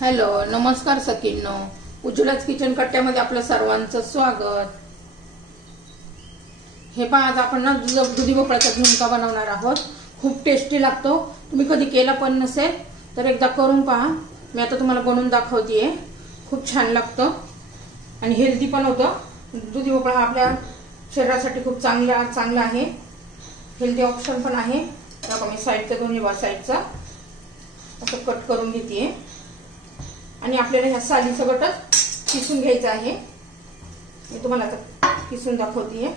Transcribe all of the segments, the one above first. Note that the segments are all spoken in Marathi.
हॅलो, नमस्कार सखींनो. उज्ज्वलाच किचन कट्ट्यामध्ये आपलं सर्वांचं स्वागत. हे पहा, आज आपण ना दुधी भोपळ्याचा झुणका बनवणार आहोत. खूप टेस्टी लागतो. तुम्ही कधी केला पण नसेल तर एकदा करून पहा. मी आता तुम्हाला बनवून दाखवतेय. खूप छान लागतं आणि हेल्दी पण होतं. दुधी भोपळा आपल्या शरीरासाठी खूप चांगला आहे. हेल्दी ऑप्शन पण आहे. आता मी साईडचं दोन्ही साईडचा असं कट करून घेतेय आणि आपल्याला ह्या साली सगळंच किसून घ्यायचं आहे. मी तुम्हाला आता किसून दाखवतेय.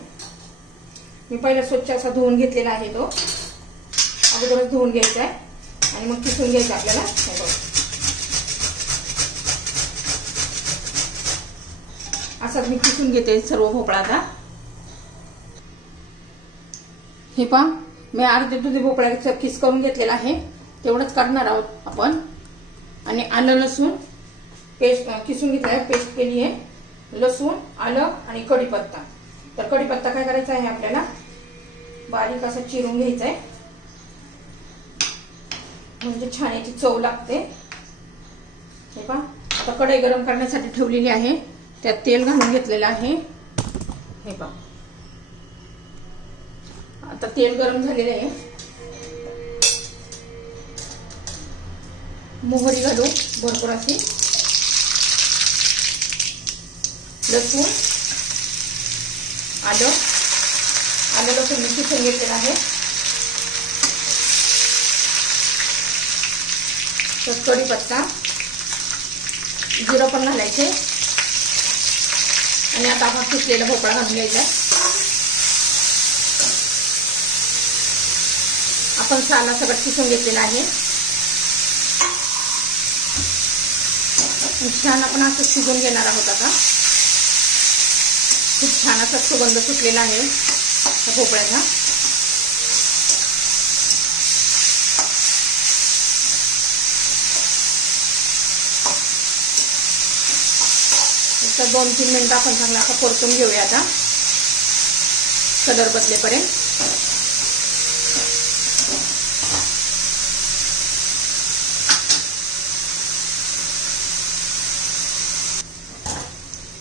मी पहिला स्वच्छ असा धुवून घेतलेला आहे. तो अगोदरच धुवून घ्यायचा आहे आणि मग किसून घ्यायचं आपल्याला. असाच मी किसून घेते सर्व भोपळा. आता हे पहा, मी अर्धे दुधी भोपळ्याचा किस करून घेतलेला आहे. तेवढंच करणार आहोत आपण. आणि आलं लसूण पेस्ट किसून घेतला आहे, पेस्ट केली आहे. लसूण, आलं आणि कढीपत्ता. तर कढीपत्ता काय करायचा आहे आपल्याला, बारीक असं चिरून घ्यायचा आहे, म्हणजे छान याची चव लागते. हे पहा, आता कढई गरम करण्यासाठी ठेवलेली आहे. त्यात तेल घालून घेतलेलं आहे. हे पहा, आता तेल गरम झालेलं आहे. मोहरी घालू भरपूर अशी. लसूण, आलं लसूण मी किसून घेतलेलं आहे. तर कढीपत्ता, जिरं पण घालायचे आणि आता आपण किसलेला भोपळा घालून घ्यायचा. आपण साला सगळं किसून घेतलेला आहे. छान आपण असं शिजवून घेणार आहोत. आता खूप छान असा सुगंध सुटलेला आहे भोपळ्याचा. तर 2-3 मिनिटं आपण चांगला आता परतून घेऊया. आता कलर बदलेपर्यंत.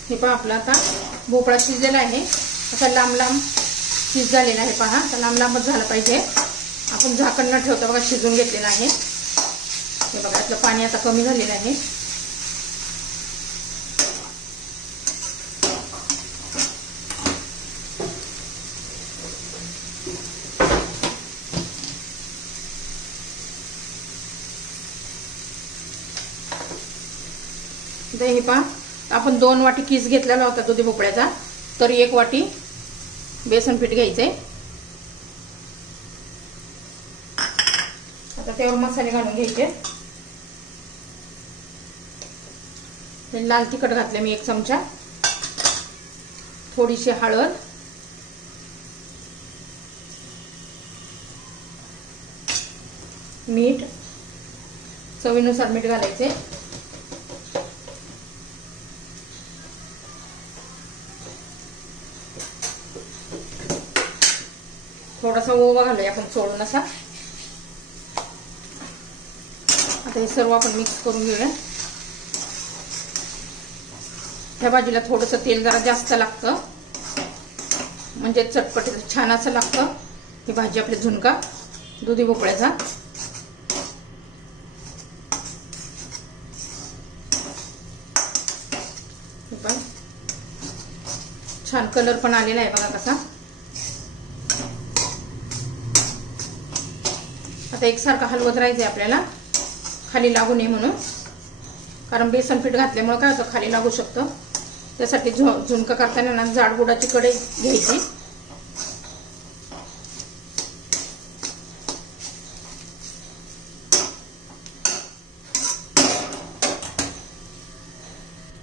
हे पहा, आपला आता भोपळा शिजलेला आहे. असा लांब शिज झालेला आहे. पहा, आता लांबच झाला पाहिजे. आपण झाकण न ठेवता बघा शिजून घेतलेला आहे. हे बघा, यातलं पाणी आता कमी झालेलं आहे. हे पहा, आपण 2 वाटी किस घेतलेला होता दुधी भोपळ्याचा. तर 1 वाटी बेसन पीठ घ्यायचंय. आता त्यावर मसाले घालून घ्यायचे. लाल तिखट घातले मी 1 चमचा. थोडीशी हळद, मीठ, चवीनुसार मीठ घालायचे. थोडासा ओवा घालूया आपण सोडून असा. आता हे सर्व आपण मिक्स करून घेऊया. ह्या भाजीला थोडंसं तेल जरा जास्त लागतं, म्हणजे चटपटीत छान असं लागतं ही भाजी आपली झुणका दुधी भोपळ्याचा. छान कलर पण आलेला आहे बघा कसा. आता एकसारखा हलवत राहायचं आहे आपल्याला, खाली लागू नये म्हणून. कारण बेसन पीठ घातल्यामुळे काय होतं, खाली लागू शकतं. त्यासाठी झुणका करताना ना जाडबुडाची कढई घ्यायची.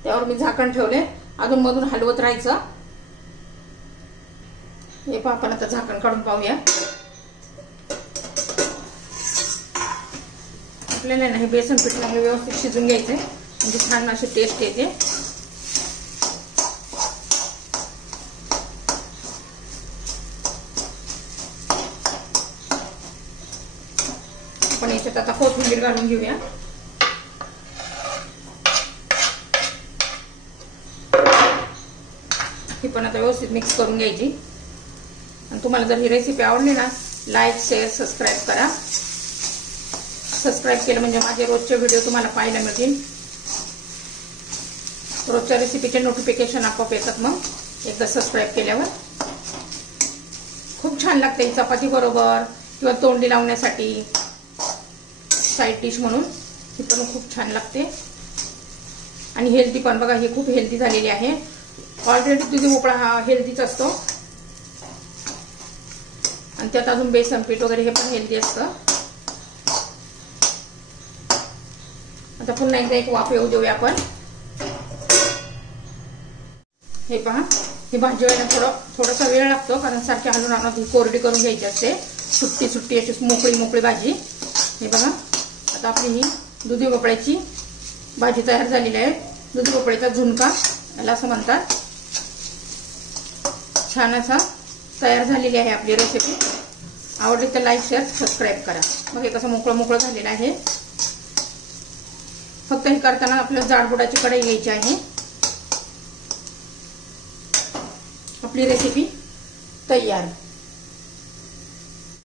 त्यावर मी झाकण ठेवले. अजून मधून हलवत राहायचं. हे पहा, आपण आता झाकण काढून पाहूया. आपल्याला नाही बेसन पीठ चांगलं व्यवस्थित शिजून घ्यायचंय, म्हणजे छान अशी टेस्ट येते. आपण याच्यात आता कोथिंबीर घालून घेऊया. ही पण आता व्यवस्थित मिक्स करून घ्यायची। आणि तुम्हाला जर ही रेसिपी आवडली ना, लाईक शेअर सबस्क्राईब करा। सबस्क्राईब केलं म्हणजे माझे रोजचे व्हिडिओ तुम्हाला पाहायला मिळतील। रोजच्या रेसिपीचे नोटिफिकेशन आपोआप येतात मग एकदा सबस्क्राईब केल्यावर। खूप छान लागते ही चपाती बरोबर किंवा तोंडी लावण्यासाठी साईड डिश म्हणून ही पण खूप छान लागते। आणि हेल्दी पण बघा, हे खूप हेल्दी झालेली आहे। ऑलरेडी दुधी भोपळा हा हेल्दीच असतो आणि त्यात अजून बेसन पीठ वगैरे हे पण हेल्दी असतं। आता पुन्हा एकदा एक वाफ येऊ देऊया आपण। हे पहा, ही भाजी व्हायला थोडासा वेळ लागतो कारण सारखी हलवून आणून ही कोरडी करून घ्यायची असते। सुट्टी सुट्टी अशी मोकळी भाजी। हे बघा, आता आपली ही दुधी भोपळ्याची भाजी तयार झालेली आहे। दुधी भोपळ्याचा झुणका याला असं म्हणतात। छान असा तयार झालेली आहे आपली रेसिपी। आवडली तर लाईक शेअर सबस्क्राईब करा। मग हे कसं मोकळं झालेलं आहे। फक्त हे करताना आपल्याला जाडबुडाची कढई घ्यायची आहे। आपली रेसिपी तयार।